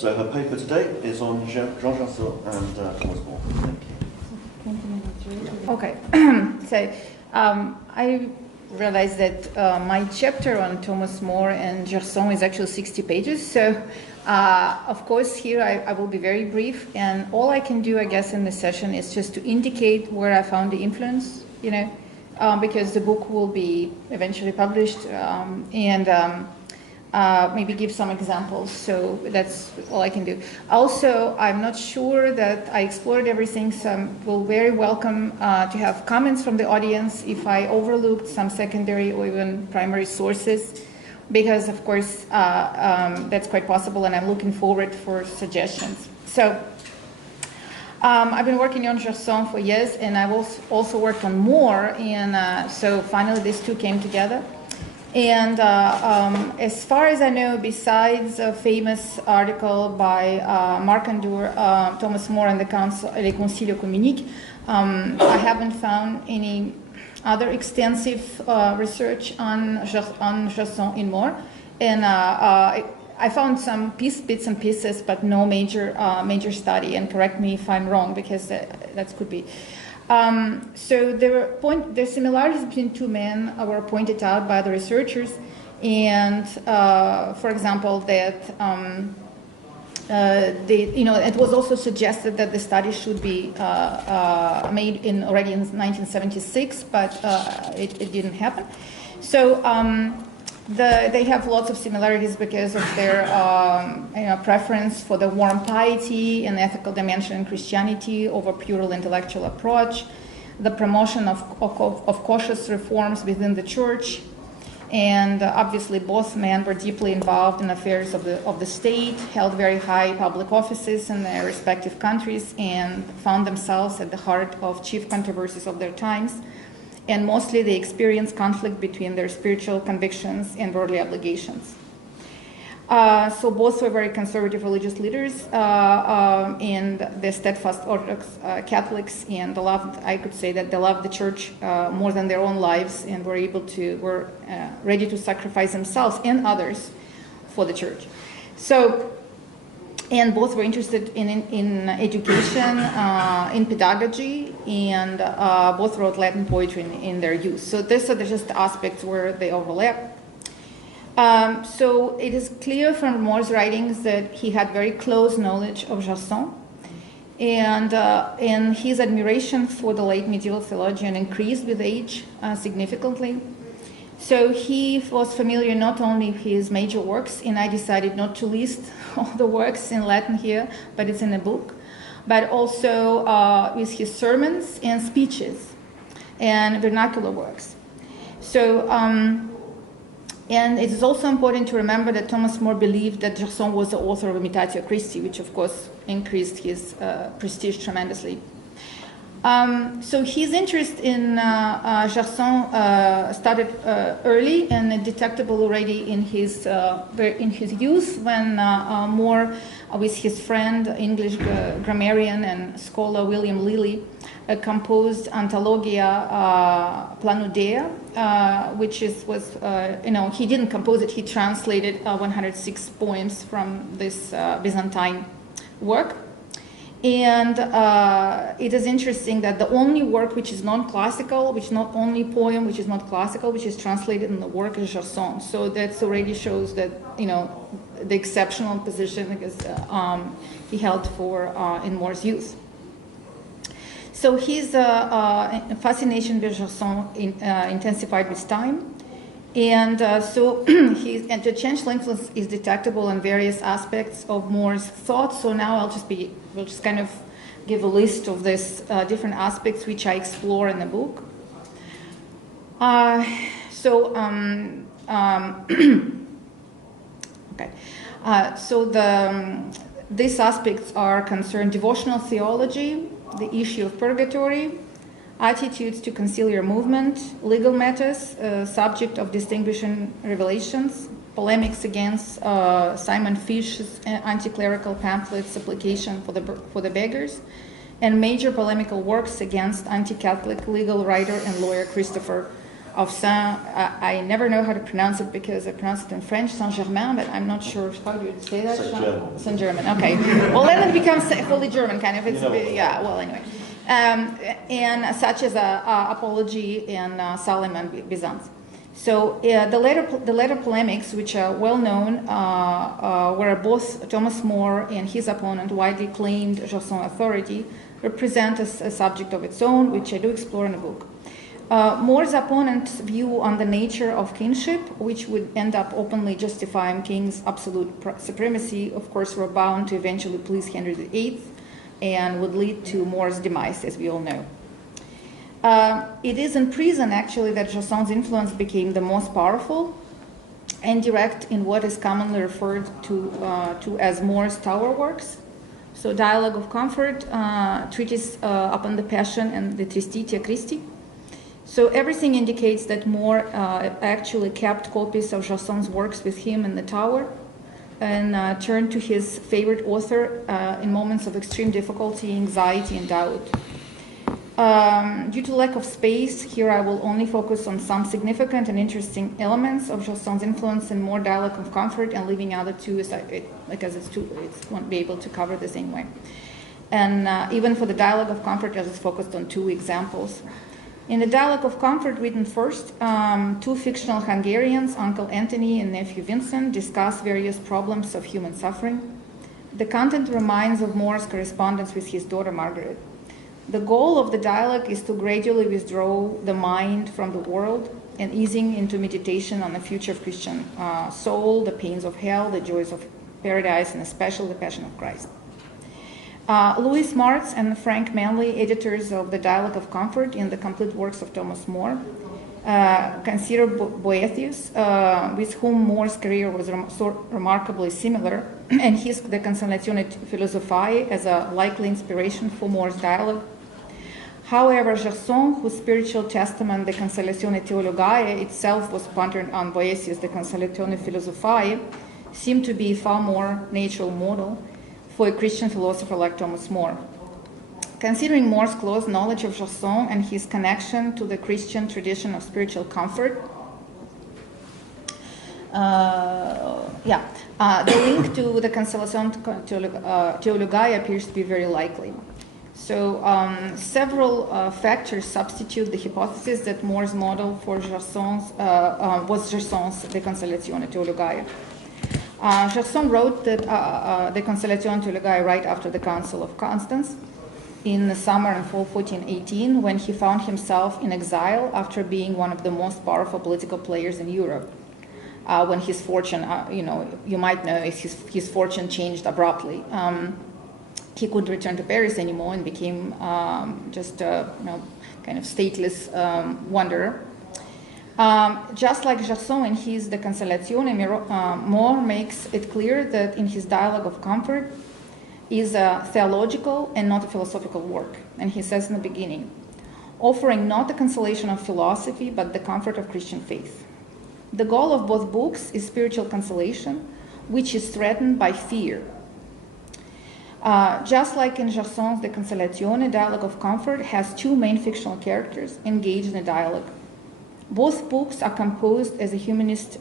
So her paper today is on Jean Gerson and Thomas More. Thank you. Okay. So I realized that my chapter on Thomas More and Gerson is actually 60 pages. So of course here I will be very brief, and all I can do, I guess, in this session is just to indicate where I found the influence, because the book will be eventually published, and maybe give some examples. So that's all I can do. Also, I'm not sure that I explored everything, so I will very welcome to have comments from the audience if I overlooked some secondary or even primary sources, because of course that's quite possible, and I'm looking forward for suggestions. So I've been working on Gerson for years, and I've also worked on More, and so finally these two came together. And as far as I know, besides a famous article by Marc Andour, Thomas More and the Council, Les Concilios Communiques, I haven't found any other extensive research on Gerson in More. And I found some bits and pieces, but no major study. And correct me if I'm wrong, because that could be. So the similarities between two men were pointed out by the researchers, and for example, that it was also suggested that the study should be made already in 1976, but it didn't happen. So they have lots of similarities because of their preference for the warm piety and ethical dimension in Christianity over purely intellectual approach, the promotion of cautious reforms within the church, and obviously both men were deeply involved in affairs of the state, held very high public offices in their respective countries, and found themselves at the heart of chief controversies of their times. And mostly they experienced conflict between their spiritual convictions and worldly obligations. So both were very conservative religious leaders, and they're steadfast Orthodox Catholics, and I could say that they loved the church more than their own lives, and were ready to sacrifice themselves and others for the church. So. And both were interested in education, in pedagogy, and both wrote Latin poetry in their youth. So these are just aspects where they overlap. So it is clear from More's writings that he had very close knowledge of Gerson, and his admiration for the late medieval theologian increased with age significantly. So he was familiar not only with his major works, and I decided not to list all the works in Latin here, but it's in a book, but also with his sermons and speeches and vernacular works. So, and it is also important to remember that Thomas More believed that Gerson was the author of Imitatio Christi, which of course increased his prestige tremendously. So his interest in Gerson started early and detectable already in his youth, when More, with his friend, English grammarian and scholar William Lilly, composed Antologia Planudea, which he didn't compose it, he translated 106 poems from this Byzantine work. And it is interesting that the only work which is non-classical, which is not only poem, which is not classical, which is translated in the work is Gerson. So that already shows that, the exceptional position because he held in More's youth. So his fascination with Gerson intensified with time. And so the tangential influence is detectable in various aspects of More's thought. So now we'll just kind of give a list of these different aspects which I explore in the book. Okay. These aspects are concerned devotional theology, the issue of purgatory, attitudes to conciliar movement, legal matters, subject of distinguishing revelations, polemics against Simon Fish's anti-clerical pamphlets application for the beggars, and major polemical works against anti-Catholic legal writer and lawyer Christopher of Saint, I never know how to pronounce it because I pronounce it in French, Saint-Germain, but I'm not sure how do you say that? Saint-Germain. Saint-Germain, okay. Well, then it becomes Holy German, kind of. It's, yeah, well, anyway. And such as Apology in Salem and Byzance. So the later polemics, which are well known, where both Thomas More and his opponent widely claimed Gerson authority, represent a subject of its own, which I do explore in the book. More's opponent's view on the nature of kingship, which would end up openly justifying king's absolute supremacy, of course, were bound to eventually please Henry VIII and would lead to More's demise, as we all know. It is in prison, actually, that Gerson's influence became the most powerful and direct in what is commonly referred to as More's Tower works. So Dialogue of Comfort, Treatise upon the Passion, and the Tristitia Christi. So everything indicates that More actually kept copies of Gerson's works with him in the tower and turned to his favorite author in moments of extreme difficulty, anxiety, and doubt. Due to lack of space, here I will only focus on some significant and interesting elements of Gerson's influence and More Dialogue of Comfort, and leaving other two because it won't be able to cover this anyway. And even for the Dialogue of Comfort, I was focused on two examples. In the Dialogue of Comfort, written first, two fictional Hungarians, Uncle Anthony and Nephew Vincent, discuss various problems of human suffering. The content reminds of More's correspondence with his daughter Margaret. The goal of the dialogue is to gradually withdraw the mind from the world and easing into meditation on the future of Christian soul, the pains of hell, the joys of paradise, and especially the Passion of Christ. Louis Martz and Frank Manley, editors of the Dialogue of Comfort in the complete works of Thomas More, consider Boethius, with whom More's career was so remarkably similar, and his De Consolatione Philosophiae as a likely inspiration for More's dialogue. However, Gerson, whose spiritual testament, De Consolatione Theologiae, itself was patterned on Boethius' De Consolatione Philosophiae, seemed to be a far more natural model for a Christian philosopher like Thomas More. Considering More's close knowledge of Gerson and his connection to the Christian tradition of spiritual comfort, the link to the Consolatione Theologiae appears to be very likely. So several factors substitute the hypothesis that More's model for Gerson's was Gerson's De Consolatione Theologiae. Gerson wrote the De Consolatione Theologiae right after the Council of Constance in the summer and fall 1418, when he found himself in exile after being one of the most powerful political players in Europe. When his fortune, you might know, his fortune changed abruptly. He couldn't return to Paris anymore and became just a kind of stateless wanderer. Just like Gerson in his De Consolatione, More makes it clear that in his Dialogue of Comfort is a theological and not a philosophical work. And he says in the beginning, offering not the consolation of philosophy, but the comfort of Christian faith. The goal of both books is spiritual consolation, which is threatened by fear. Just like in Gerson's De Consolatione, Dialogue of Comfort has two main fictional characters engaged in a dialogue. Both books are composed as a humanist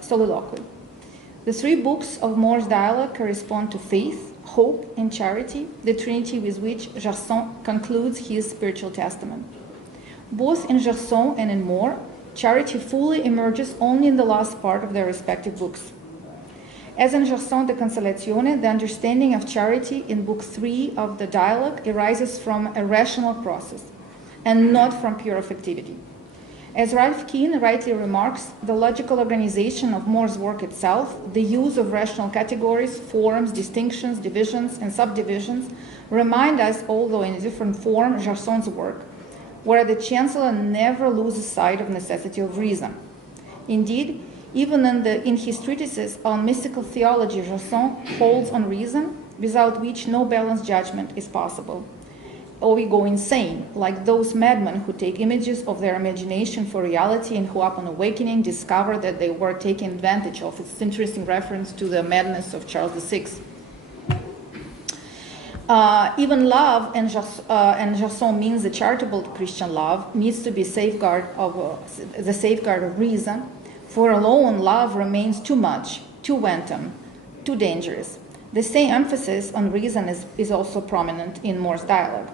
soliloquy. The three books of More's dialogue correspond to faith, hope, and charity, the trinity with which Gerson concludes his spiritual testament. Both in Gerson and in More, charity fully emerges only in the last part of their respective books. As in Gerson De Consolatione, the understanding of charity in Book 3 of the dialogue arises from a rational process and not from pure affectivity. As Ralph Keane rightly remarks, the logical organization of More's work itself, the use of rational categories, forms, distinctions, divisions, and subdivisions, remind us, although in a different form, Gerson's work, where the Chancellor never loses sight of necessity of reason. Indeed, even in his treatises on mystical theology, Gerson holds on reason, without which no balanced judgment is possible. Or we go insane, like those madmen who take images of their imagination for reality and who, upon awakening, discover that they were taken advantage of. It's an interesting reference to the madness of Charles VI. Even love, and Gerson means the charitable Christian love, needs to be the safeguard of reason, for alone love remains too much, too wanton, too dangerous. The same emphasis on reason is also prominent in More's dialogue.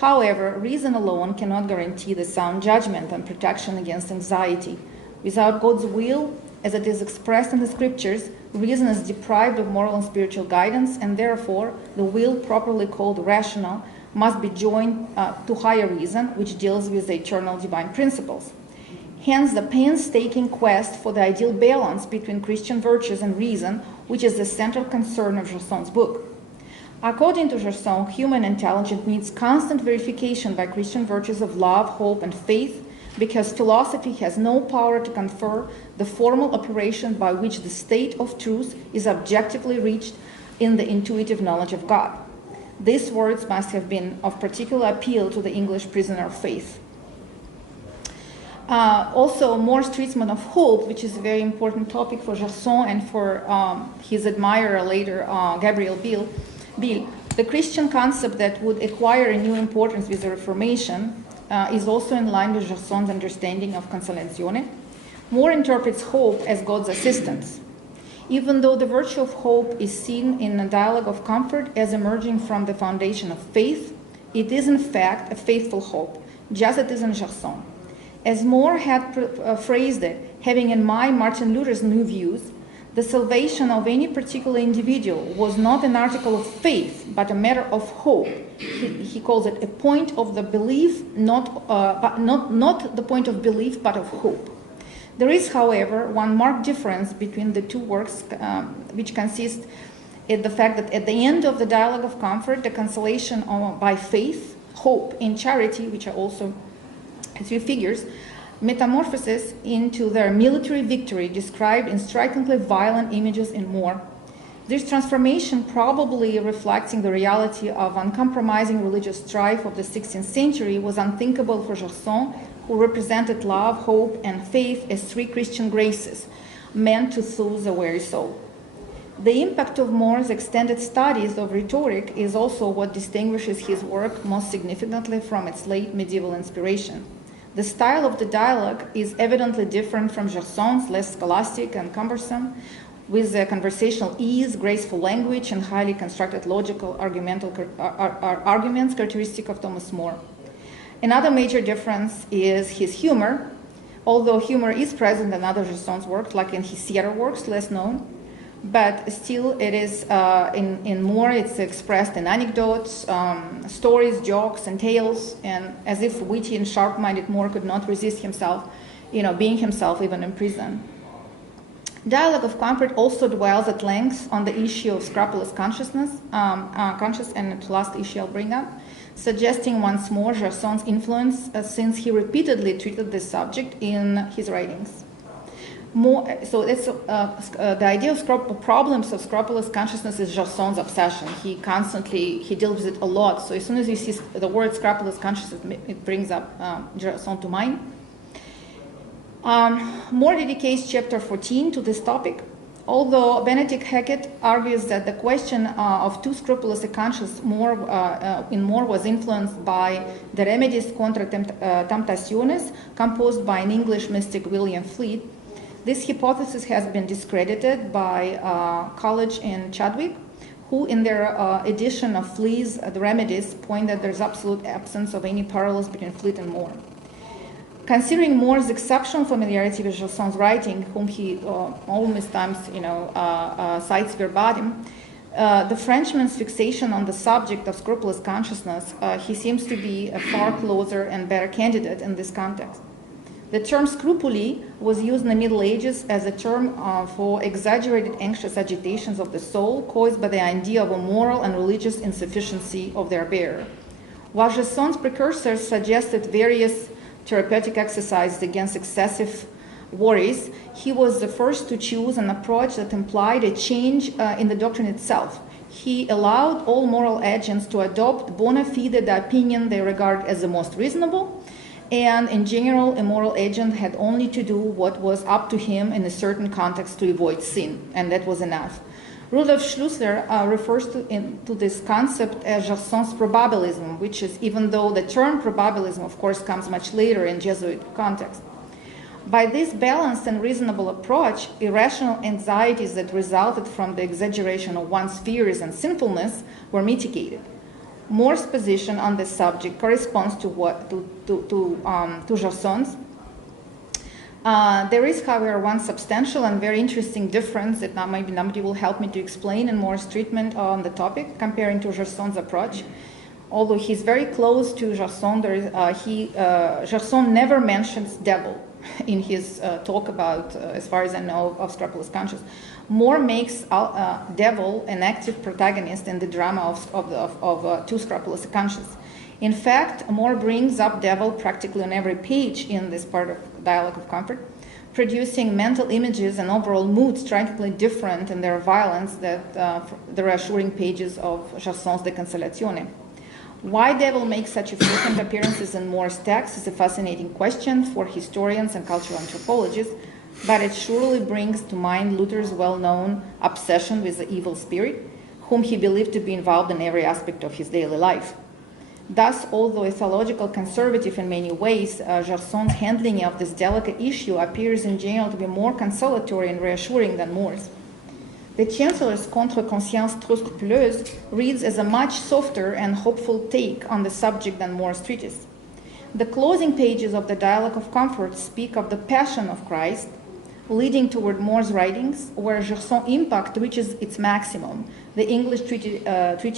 However, reason alone cannot guarantee the sound judgment and protection against anxiety. Without God's will, as it is expressed in the scriptures, reason is deprived of moral and spiritual guidance, and therefore the will, properly called rational, must be joined to higher reason, which deals with the eternal divine principles. Hence, the painstaking quest for the ideal balance between Christian virtues and reason, which is the central concern of Gerson's book. According to Gerson, human intelligence needs constant verification by Christian virtues of love, hope, and faith, because philosophy has no power to confer the formal operation by which the state of truth is objectively reached in the intuitive knowledge of God. These words must have been of particular appeal to the English prisoner of faith. Also, More's treatment of hope, which is a very important topic for Gerson and for his admirer later, Gabriel Biel, the Christian concept that would acquire a new importance with the Reformation is also in line with Gerson's understanding of consolazione. More interprets hope as God's assistance. Even though the virtue of hope is seen in a dialogue of comfort as emerging from the foundation of faith, it is in fact a faithful hope, just as it is in Gerson. As More had phrased it, having in mind Martin Luther's new views, the salvation of any particular individual was not an article of faith, but a matter of hope. He calls it a point of the belief, not the point of belief, but of hope. There is, however, one marked difference between the two works, which consists in the fact that at the end of the dialogue of comfort, the consolation by faith, hope, and charity, which are also three figures, metamorphoses into their military victory described in strikingly violent images in More. This transformation, probably reflecting the reality of uncompromising religious strife of the 16th century, was unthinkable for Gerson, who represented love, hope, and faith as three Christian graces meant to soothe the weary soul. The impact of More's extended studies of rhetoric is also what distinguishes his work most significantly from its late medieval inspiration. The style of the dialogue is evidently different from Gerson's, less scholastic and cumbersome, with a conversational ease, graceful language, and highly constructed logical arguments characteristic of Thomas More. Another major difference is his humor, although humor is present in other Gerson's works, like in his theater works, less known, but still it is, in More, it's expressed in anecdotes, stories, jokes, and tales, and as if witty and sharp-minded More could not resist himself, being himself even in prison. Dialogue of Comfort also dwells at length on the issue of scrupulous conscience, and the last issue I'll bring up, suggesting once more Gerson's influence since he repeatedly treated this subject in his writings. So it's the idea of problems of scrupulous consciousness is Gerson's obsession. He deals with it a lot. So as soon as you see the word scrupulous consciousness, it brings up Gerson to mind. More dedicates chapter 14 to this topic. Although Benedict Hackett argues that the question of too scrupulous a conscience in More was influenced by the Remedies contra Temptationes, composed by an English mystic William Fleet, this hypothesis has been discredited by College and Chadwick, who in their edition of Fleet's The Remedies point that there's absolute absence of any parallels between Fleet and More. Considering More's exceptional familiarity with Gerson's writing, whom he almost times cites verbatim, the Frenchman's fixation on the subject of scrupulous consciousness, he seems to be a far closer and better candidate in this context. The term scrupuli was used in the Middle Ages as a term for exaggerated anxious agitations of the soul caused by the idea of a moral and religious insufficiency of their bearer. While Gerson's precursors suggested various therapeutic exercises against excessive worries, he was the first to choose an approach that implied a change in the doctrine itself. He allowed all moral agents to adopt bona fide the opinion they regard as the most reasonable, and in general, a moral agent had only to do what was up to him in a certain context to avoid sin, and that was enough. Rudolf Schlussler refers to this concept as Gerson's probabilism, which is, even though the term probabilism, of course, comes much later in Jesuit context. By this balanced and reasonable approach, irrational anxieties that resulted from the exaggeration of one's fears and sinfulness were mitigated. Mor's position on this subject corresponds to Gerson's. There is, however, one substantial and very interesting difference that maybe somebody will help me to explain in Mor's treatment on the topic, comparing to Gerson's approach. Although he's very close to Gerson, Gerson never mentions devil in his talk about, as far as I know, of scrupulous conscience. More makes devil an active protagonist in the drama of Two Scrupulous Conscience. In fact, More brings up devil practically on every page in this part of Dialogue of Comfort, producing mental images and overall moods strikingly different in their violence than the reassuring pages of Gerson's De Consolatione. Why devil makes such frequent appearances in More's text is a fascinating question for historians and cultural anthropologists, but it surely brings to mind Luther's well-known obsession with the evil spirit, whom he believed to be involved in every aspect of his daily life. Thus, although a theological conservative in many ways, Gerson's handling of this delicate issue appears in general to be more consolatory and reassuring than More's. The Chancellor's Contre conscience trop scrupuleuse reads as a much softer and hopeful take on the subject than More's treatise. The closing pages of the Dialogue of Comfort speak of the passion of Christ, leading toward More's writings, where Gerson's impact reaches its maximum. The English treatise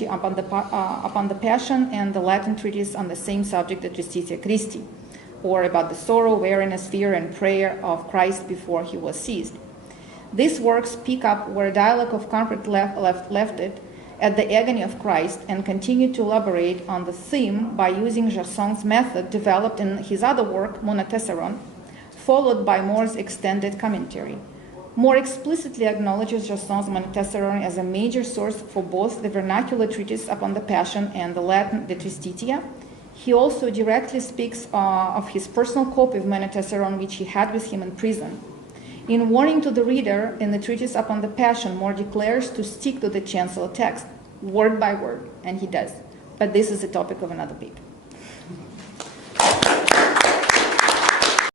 upon the Passion and the Latin treatise on the same subject, the Justitia Christi, or about the sorrow, weariness, fear, and prayer of Christ before he was seized. These works pick up where Dialogue of Comfort left it, at the agony of Christ, and continue to elaborate on the theme by using Gerson's method developed in his other work, Monotessaron, followed by More's extended commentary. More explicitly acknowledges Gerson's Monotessaron as a major source for both the vernacular treatise upon the Passion and the Latin De Tristitia. He also directly speaks of his personal copy of Monotessaron, which he had with him in prison. In warning to the reader in the treatise upon the Passion, More declares to stick to the Chancellor text, word by word, and he does. But this is the topic of another paper.